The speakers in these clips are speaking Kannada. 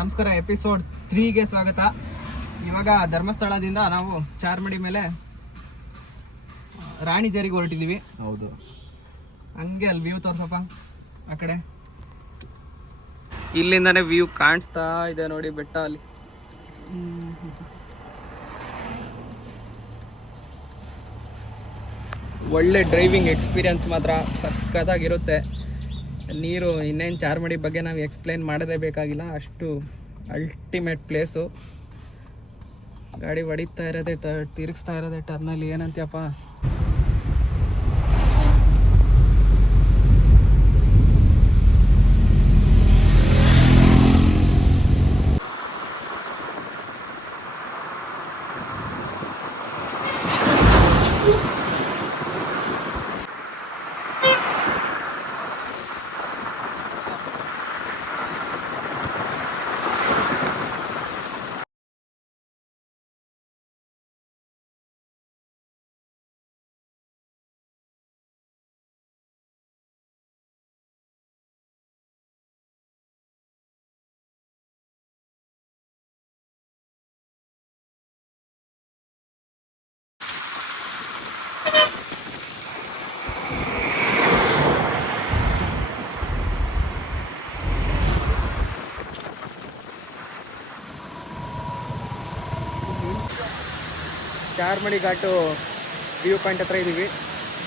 ನಮಸ್ಕಾರ. ಎಪಿಸೋಡ್ 3ಗೆ ಸ್ವಾಗತ. ಇವಾಗ ಧರ್ಮಸ್ಥಳದಿಂದ ನಾವು ಚಾರ್ಮಡಿ ಮೇಲೆ ರಾಣಿಜರಿಗೆ ಹೊರಟಿದ್ದೀವಿ. ಹೌದು, ಹಂಗೆ ಅಲ್ಲಿ ವ್ಯೂ ತೋರ್ಸಪ್ಪ. ಆ ಕಡೆ ಇಲ್ಲಿಂದಾನೆ ವ್ಯೂ ಕಾಣಿಸ್ತಾ ಇದೆ ನೋಡಿ, ಬೆಟ್ಟ ಅಲ್ಲಿ. ಒಳ್ಳೆ ಡ್ರೈವಿಂಗ್ ಎಕ್ಸ್ಪೀರಿಯನ್ಸ್ ಮಾತ್ರ ಸಖತ್ತಾಗಿರುತ್ತೆ. ನೀರು ಇನ್ನೇನು ಚಾರ್ಮಡಿ ಬಗ್ಗೆ ನಾವು ಎಕ್ಸ್ಪ್ಲೇನ್ ಮಾಡೋದೇ ಬೇಕಾಗಿಲ್ಲ, ಅಷ್ಟು ಅಲ್ಟಿಮೇಟ್ ಪ್ಲೇಸು. ಗಾಡಿ ಹೊಡಿತಾ ಇರೋದೆ, ತಿರುಗಿಸ್ತಾ ಇರೋದೆ ಟರ್ನಲ್ಲಿ. ಏನಂತೀಯಪ್ಪ? ಚಾರ್ಮಡಿ ಘಾಟು ವ್ಯೂ ಪಾಯಿಂಟ್ ಹತ್ರ ಇದ್ದೀವಿ.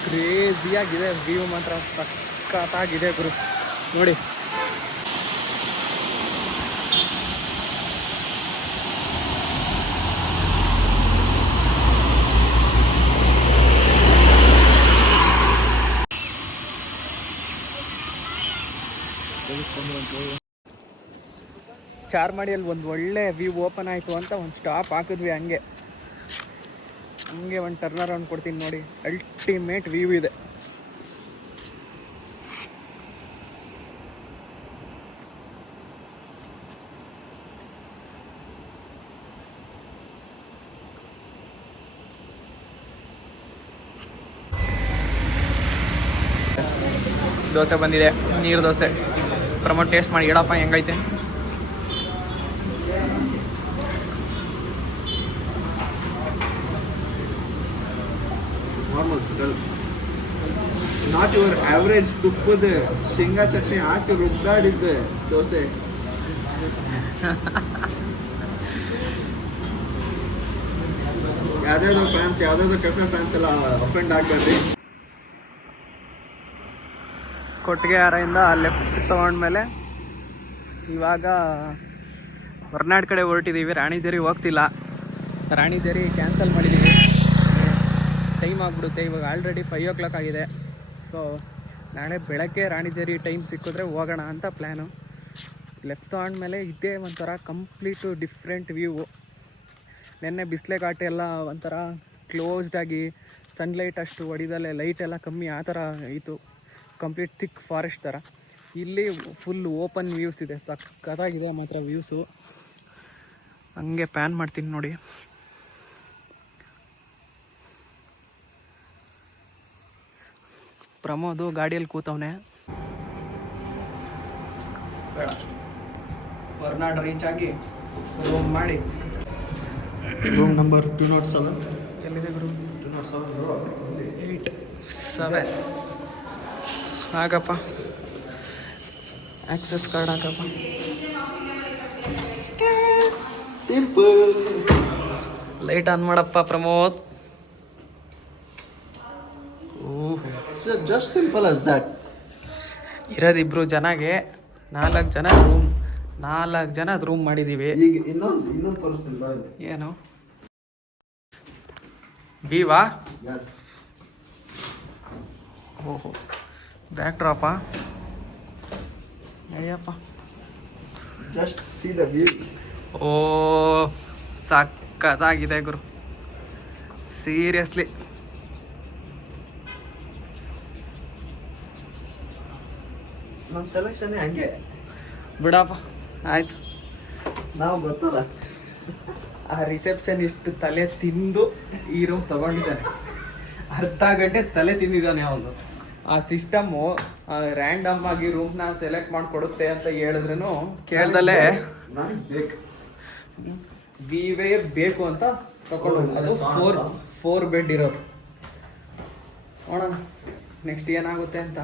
ಕ್ರೇಜಿಯಾಗಿದೆ ವ್ಯೂ, ಮಾತ್ರ ಸಖತ್ತಾಗಿದೆ ಗುರು. ನೋಡಿ, ಚಾರ್ಮಡಿಯಲ್ಲಿ ಒಂದು ಒಳ್ಳೆ ವ್ಯೂ ಓಪನ್ ಆಯಿತು ಅಂತ ಒಂದು ಸ್ಟಾಪ್ ಹಾಕಿದ್ವಿ. ಹಂಗೆ ಒಂದು ಟರ್ನ್ ಅರೌಂಡ್ ಕೊಡ್ತೀನಿ ನೋಡಿ. ಅಲ್ಟಿಮೇಟ್ ವ್ಯೂ ಇದೆ. ದೋಸೆ ಬಂದಿದೆ, ನೀರು ದೋಸೆ. ಪ್ರಮೋಟ್ ಟೇಸ್ಟ್ ಮಾಡಿ ಹೇಳಪ್ಪ ಹೆಂಗೈತೆ. ನಾಟ್ ಯುವರ್ ಆವರೇಜ್ ತುಪ್ಪದ ಶೇಂಗಾ ಚಟ್ನಿ ಹಾಕಿ ರುಬ್ದಾಡಿದ್ದೆ ದೋಸೆ. ಯಾವ್ದಾದ್ರು ಫ್ಯಾನ್ಸ್, ಯಾವ್ದಾದ್ರು ಕೆಫೆ ಫ್ಯಾನ್ಸ್ ಎಲ್ಲ ಅಫೆಂಡ್ ಆಗ್ಬಾರ್ದು. ಕೊಟ್ಟಿಗೆ ಹಾರೆಯಿಂದ ಲೆಫ್ಟ್ ತೊಗೊಂಡ್ಮೇಲೆ ಇವಾಗ ಹೊರನಾಡು ಕಡೆ ಹೊರಟಿದ್ದೀವಿ. ರಾಣಿಜರಿ ಹೋಗ್ತಿಲ್ಲ, ರಾಣಿಜರಿ ಕ್ಯಾನ್ಸಲ್ ಮಾಡಿದ್ದೀವಿ. ಟೈಮ್ ಆಗಿಬಿಡುತ್ತೆ. ಇವಾಗ ಆಲ್ರೆಡಿ 5 o'clock ಆಗಿದೆ. ಸೊ ನಾಳೆ ಬೆಳಗ್ಗೆ ರಾಣಿಜರಿ ಟೈಮ್ ಸಿಕ್ಕಿದ್ರೆ ಹೋಗೋಣ ಅಂತ ಪ್ಲ್ಯಾನು. ಲೆಫ್ಟ್ ತೊಗೊಂಡ್ಮೇಲೆ ಇದೇ ಒಂಥರ ಕಂಪ್ಲೀಟು ಡಿಫ್ರೆಂಟ್ ವ್ಯೂ. ನೆನ್ನೆ ಬಿಸಿಲೆ ಘಾಟ್ ಎಲ್ಲ ಒಂಥರ ಕ್ಲೋಸ್ಡಾಗಿ, ಸನ್ಲೈಟ್ ಅಷ್ಟು ಹೊಡಿದಲ್ಲೇ, ಲೈಟ್ ಎಲ್ಲ ಕಮ್ಮಿ, ಆ ಥರ ಇತ್ತು. ಕಂಪ್ಲೀಟ್ ಥಿಕ್ ಫಾರೆಸ್ಟ್ ಥರ. ಇಲ್ಲಿ ಫುಲ್ ಓಪನ್ ವ್ಯೂಸ್ ಇದೆ, ಸಖತ್ತಾಗಿದೆ ಮಾತ್ರ ವ್ಯೂಸು. ಹಂಗೆ ಪ್ಯಾನ್ ಮಾಡ್ತೀನಿ ನೋಡಿ. ಪ್ರಮೋದು ಗಾಡಿಯಲ್ಲಿ ಕೂತವನೆ. ಹೊರನಾಡು ರೀಚ್ ಆಗಿ ರೂಮ್ ಮಾಡಿ. Room number 207. ಎಲ್ಲಿದೆ ಗುರು? 207 8 7. ಹಾಕಪ್ಪ, ಆಕ್ಸೆಸ್ ಕಾರ್ಡ್ ಹಾಕಪ್ಪ. ಸಿಂಪಲ್. ಲೈಟ್ ಆನ್ ಮಾಡಪ್ಪ Pramod. Just simple as that. ಇರೋದಿಬ್ರು ಜನಗೆ 4 ಜನದ ರೂಮ್ ಮಾಡಿದ್ದೀವಿ. ಈಗ ಇನ್ನೊಂದು ತೋರಿಸ್ತಿಲ್ಲ. ಏನು ಬೀವಾ? ಎಸ್. ಓಹೋ, ಬ್ಯಾಕ್ ಡ್ರಾಪಾ? ಅಯ್ಯಪ್ಪ, ಜಸ್ಟ್ ಸಿ ದ ವ್ಯೂ. ಓ ಸಕ್ಕತ್ತಾಗಿದೆ ಗುರು, ಸೀರಿಯಸ್ಲಿ. ನಮ್ಮ ಸೆಲೆಕ್ಷನ್ ಹಂಗೆ ಬಿಡಪ್ಪ, ಆಯ್ತು. ನಾವು ಗೊತ್ತಲ್ಲ, ಆ ರಿಸೆಪ್ಷನಿಸ್ಟ್ ತಲೆ ತಿಂದು ಈ ರೂಮ್ ತಗೊಂಡಿದ್ದಾನೆ. ಅರ್ಧ ಗಂಟೆ ತಲೆ ತಿಂದಿದ್ದಾನೆ ಅವನು. ಆ ಸಿಸ್ಟಮ್ಮು ರ್ಯಾಂಡಮ್ ಆಗಿ ರೂಮ್ನ ಸೆಲೆಕ್ಟ್ ಮಾಡಿಕೊಡುತ್ತೆ ಅಂತ ಹೇಳಿದ್ರೂ ಕೇಳ್ದಲ್ಲೇ ನನಗೆ ಬೇಕು. ವಿವೇ ಬೇಕು ಅಂತ ತಗೊಂಡು ಅದು 4 ಬೆಡ್ ಇರೋದು. ನೋಡೋಣ ನೆಕ್ಸ್ಟ್ ಏನಾಗುತ್ತೆ ಅಂತ.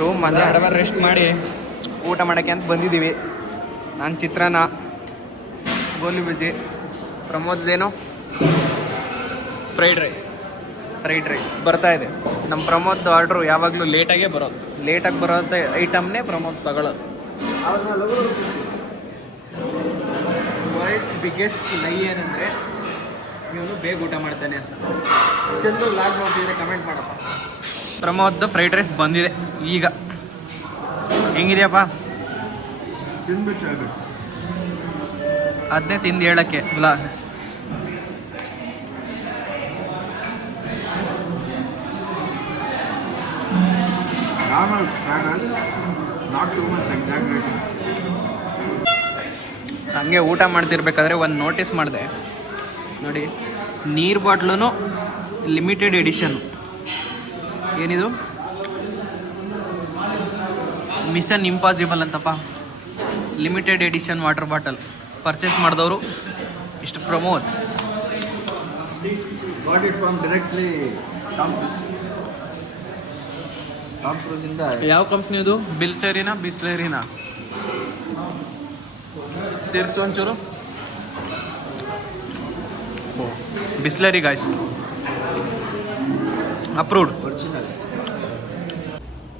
ರೂಮ್ ಮಧ್ಯಾಹ್ನ ರೆಸ್ಟ್ ಮಾಡಿ ಊಟ ಮಾಡೋಕ್ಕೆ ಅಂತ ಬಂದಿದ್ದೀವಿ. ನಾನು ಚಿತ್ರಾನ್ನ, ಗೋಲಿ ಬಜ್ಜಿ, ಪ್ರಮೋದ್ದೇನು ಫ್ರೈಡ್ ರೈಸ್ ಬರ್ತಾ ಇದೆ. ನಮ್ಮ ಪ್ರಮೋದ್ ಆರ್ಡ್ರು ಯಾವಾಗಲೂ ಲೇಟಾಗೇ ಬರೋದು. ಲೇಟಾಗಿ ಬರೋಂಥ ಐಟಮ್ನೇ ಪ್ರಮೋದ್ ತಗೊಳ್ಳೋದು. ವರ್ಲ್ಡ್ಸ್ ಬಿಗ್ಗೆಸ್ಟ್ ಲೈ ಏನಂದರೆ ಇವನು ಬೇಗ ಊಟ ಮಾಡ್ತಾನೆ ಅಂತ. ಚಂದು ಲಾಗ್ ನೋಡ್ತಿದ್ರೆ ಕಮೆಂಟ್ ಮಾಡಪ್ಪ. ಪ್ರಮೋದ್ ಫ್ರೈಡ್ ರೈಸ್ ಬಂದಿದೆ ಈಗ. ಹೆಂಗಿದೆಯಪ್ಪ? ತಿಂದ್ಬಿಟ್ಟು ಹೇಳ್ಬೇಕು. ಅದನ್ನೇ ತಿಂದು ಹೇಳೋಕ್ಕೆ blog. Normal fragrance, not too much exaggerated. ಹಂಗೆ ಊಟ ಮಾಡ್ತಿರ್ಬೇಕಾದ್ರೆ ಒಂದು ನೋಟಿಸ್ ಮಾಡಿದೆ ನೋಡಿ. ನೀರು ಬಾಟ್ಲು ಲಿಮಿಟೆಡ್ ಎಡಿಷನ್. ಏನಿದು? ಮಿಷನ್ ಇಂಪಾಸಿಬಲ್ ಅಂತಪ್ಪ. Limited edition water bottle purchase ಮಾಡಿದವರು ಇಷ್ಟು Pramod. Got it from directly Tom Cruise ಇಂದ. ಯಾವ ಕಂಪ್ನಿದು? ಬಿಸ್ಲೇರಿನಾ ತಿರ್ಸು ಒಂಚೂರು. Bisleri guys, approved. Original.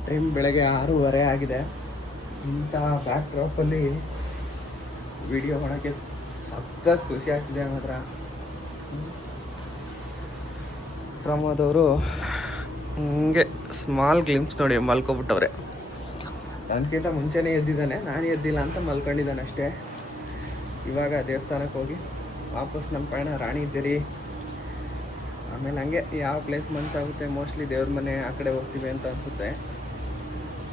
Time ಬೆಳಗ್ಗೆ 6:30 ಆಗಿದೆ. ಇಂಥ ಬ್ಯಾಕ್ ಡ್ರಾಪಲ್ಲಿ ವಿಡಿಯೋ ಮಾಡೋಕ್ಕೆ ಸಖತ್ ಖುಷಿ ಆಗ್ತಿದೆ ಮಾತ್ರ. ಪ್ರಮೋದ್ ಅವರು ಹಿಂಗೆ ಸ್ಮಾಲ್ ಗ್ಲಿಮ್ಸ್ ನೋಡಿ ಮಲ್ಕೊಬಿಟ್ಟವ್ರೆ. ನನಗಿಂತ ಮುಂಚೆನೇ ಎದ್ದಿದ್ದಾನೆ, ನಾನು ಎದ್ದಿಲ್ಲ ಅಂತ ಮಲ್ಕೊಂಡಿದ್ದಾನೆ ಅಷ್ಟೇ. ಇವಾಗ ದೇವಸ್ಥಾನಕ್ಕೆ ಹೋಗಿ ವಾಪಸ್ ನಮ್ಮ ಪಯಣ ರಾಣಿಜರಿ, ಆಮೇಲೆ ಹಂಗೆ ಯಾವ ಪ್ಲೇಸ್ ಮನಸ್ಸಾಗುತ್ತೆ ಮೋಸ್ಟ್ಲಿ ದೇವ್ರ ಮನೆ ಆ ಕಡೆ ಹೋಗ್ತೀವಿ ಅಂತ ಅನಿಸುತ್ತೆ.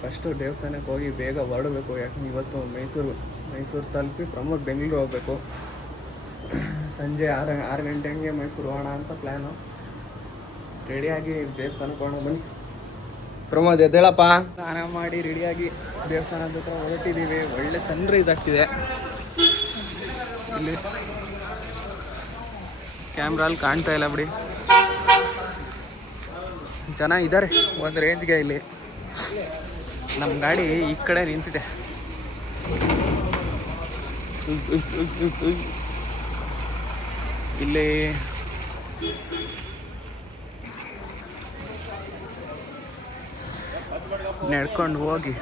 ಫಸ್ಟು ದೇವಸ್ಥಾನಕ್ಕೆ ಹೋಗಿ ಬೇಗ ಹೊರಡಬೇಕು. ಯಾಕಂದ್ರೆ ಇವತ್ತು ಮೈಸೂರು ತಲುಪಿ ಪ್ರಮೋದ್ ಬೆಂಗಳೂರು ಹೋಗಬೇಕು. ಸಂಜೆ 6 ಗಂಟೆ ಹಂಗೆ ಮೈಸೂರು ಹೋಗೋಣ ಅಂತ ಪ್ಲ್ಯಾನು. ರೆಡಿಯಾಗಿ ದೇವಸ್ಥಾನಕ್ಕೆ ಹೋಗೋಣ ಬನ್ನಿ. ಪ್ರಮೋದ್ ಎದ್ದೇಳಪ್ಪ. ಸ್ನಾನ ಮಾಡಿ ರೆಡಿಯಾಗಿ ದೇವಸ್ಥಾನದ ಹತ್ರ ಹೊರಟಿದ್ದೀವಿ. ಒಳ್ಳೆ ಸನ್ರೈಸ್ ಆಗ್ತಿದೆ ಇಲ್ಲಿ. ಕ್ಯಾಮ್ರಲ್ಲಿ ಕಾಣ್ತಾ ಇಲ್ಲ ಬಿಡಿ, ಜನ ಇದ್ದಾರೆ ಒಂದು ರೇಂಜ್ಗೆ. ಇಲ್ಲಿ ನಮ್ಮ ಗಾಡಿ ಈ ಕಡೆ ನಿಂತಿದೆ. ಇಲ್ಲಿ ನಡ್ಕೊಂಡು ಹೋಗಿ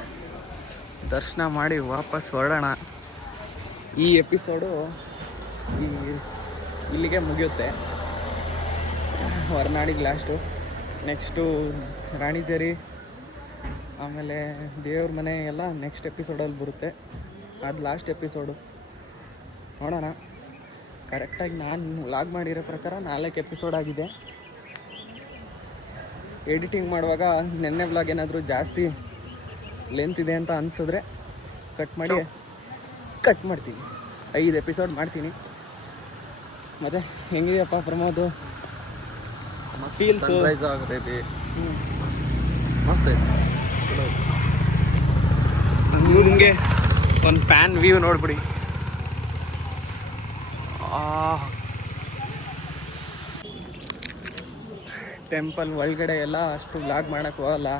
ದರ್ಶನ ಮಾಡಿ ವಾಪಸ್ ಹೊರಡೋಣ. ಈ ಎಪಿಸೋಡು ಇಲ್ಲಿಗೆ ಮುಗಿಯುತ್ತೆ. ಹೊರನಾಡಿಗೆ ಲಾಸ್ಟು. ನೆಕ್ಸ್ಟು ರಾಣಿಜರಿ, ಆಮೇಲೆ ದೇವ್ರ ಮನೆ ಎಲ್ಲ ನೆಕ್ಸ್ಟ್ ಎಪಿಸೋಡಲ್ಲಿ ಬರುತ್ತೆ. ಅದು ಲಾಸ್ಟ್ ಎಪಿಸೋಡು. ನೋಡೋಣ. ಕರೆಕ್ಟಾಗಿ ನಾನು ವ್ಲಾಗ್ ಮಾಡಿರೋ ಪ್ರಕಾರ 4 ಎಪಿಸೋಡ್ ಆಗಿದೆ. ಎಡಿಟಿಂಗ್ ಮಾಡುವಾಗ ನೆನ್ನೆ ವ್ಲಾಗ್ ಏನಾದರೂ ಜಾಸ್ತಿ ಲೆಂತ್ ಇದೆ ಅಂತ ಅನಿಸಿದ್ರೆ ಕಟ್ ಮಾಡ್ತೀನಿ. 5 ಎಪಿಸೋಡ್ ಮಾಡ್ತೀನಿ. ಮತ್ತು ಹೆಂಗಿದೆಯಪ್ಪ ಪ್ರಮೋದು ಫೀಲ್ಸು? ಆಗತೈತಿ, ಮಸ್ತ್ ಐತಿ. ನಿಮಗೆ ಒಂದು ಪ್ಯಾನ್ ವ್ಯೂ ನೋಡ್ಬಿಡಿ. ಟೆಂಪಲ್ ಒಳಗಡೆ ಎಲ್ಲ ಅಷ್ಟು ವ್ಲಾಗ್ ಮಾಡೋಕ್ಕೆ ಹೋಗಲ್ಲ.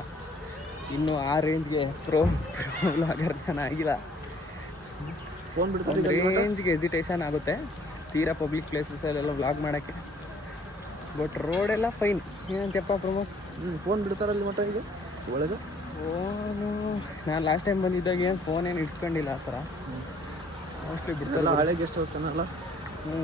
ಇನ್ನೂ ಆ ರೇಂಜ್ಗೆ ಪ್ರೋ ವ್ಲಾಗರ್ ನಾನು ಆಗಿಲ್ಲ. ಫೋನ್ ಬಿಡ್ತಾರೆ, ರೇಂಜ್ಗೆ ಎಜಿಟೇಷನ್ ಆಗುತ್ತೆ ತೀರಾ ಪಬ್ಲಿಕ್ ಪ್ಲೇಸಸಲ್ಲೆಲ್ಲ ವ್ಲಾಗ್ ಮಾಡೋಕ್ಕೆ. ಬಟ್ ರೋಡೆಲ್ಲ ಫೈನ್. ಏನಂತಪ್ಪ ಪ್ರಮೋದ್? ಫೋನ್ ಬಿಡ್ತಾರಲ್ಲಿ ಮಟ್ಟ ಈಗ ಒಳಗೆ? ಫೋನು ನಾನು ಲಾಸ್ಟ್ ಟೈಮ್ ಬಂದಿದ್ದಾಗ ಏನು ಫೋನ್ ಏನು ಇಡ್ಸ್ಕೊಂಡಿಲ್ಲ ಆ ಥರ. ಮೋಸ್ಟ್ಲಿ ಬಿಡ್ತಾರಲ್ಲ. ಹಳೆ ಗೆಸ್ಟ್ ಹೌಸ್ ಏನಲ್ಲ. ಹ್ಞೂ